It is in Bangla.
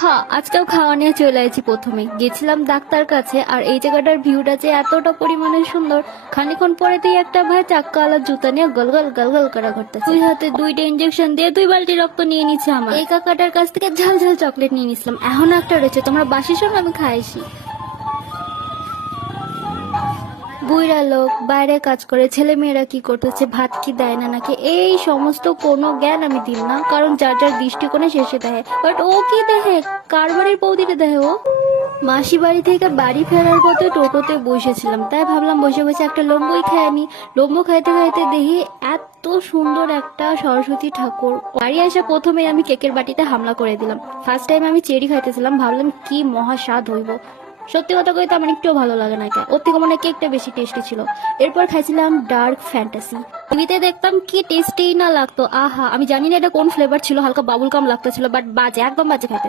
হ্যাঁ, আজকেও খাওয়া নিয়ে চলে এসেছি। প্রথমে গেছিলাম ডাক্তার কাছে, আর এই জায়গাটার ভিউটা যে এতটা পরিমাণে সুন্দর। খানিক্ষণ পরেতেই একটা ভাই চাক্কাওয়ালা জুতা নিয়ে গল গল গল গল করা ঘুরতেছে। দুই হাতে দুইটা ইঞ্জেকশন দিয়ে 2 বালতি রক্ত নিয়ে নিচ্ছে আমার। এই কাকাটার কাছ থেকে ঝাল ঝাল চকলেট নিয়ে নিছিলাম। এখন একটা রয়েছে, তোমরা বাসি শোনো, আমি খাইছি। বুইড়া লোক বাইরে কাজ করে, ছেলে মেয়েরা কি করতেছে, ভাত কি দেয় না নাকি, এই সমস্ত কোনো জ্ঞান আমি দিই না, কারণ যার যার দৃষ্টিকোণে শেষে দেয়। বাট ও কি দেখে, কার বাড়ির বৌদিটা দেখে ও। মাসি বাড়ি থেকে বাড়ি ফেরার পথে টোটোতে বসেছিলাম, তাই ভাবলাম বসে বসে একটা লম্বই খেয়ে নি। লম্বু খাইতে খাইতে দেখি এত সুন্দর একটা সরস্বতী ঠাকুর। বাড়ি আসা প্রথমে আমি কেকের বাটিতে হামলা করে দিলাম। ফার্স্ট টাইম আমি চেরি খাইতেছিলাম, ভাবলাম কি মহা স্বাদ হইব। সত্যি কথা কইতে আমার একটু ভালো লাগে না, ওর থেকে মনে হয় কেকটা বেশি টেস্টি ছিল। এরপর খাইছিলাম ডার্ক ফ্যান্টাসি। টিভিতে দেখতাম কি টেস্টি না লাগতো, আহা। আমি জানি না এটা কোন ফ্লেভার ছিল, হালকা বাবুল কাম লাগতেছিল, বাট বাজে, একদম বাজে খেতে।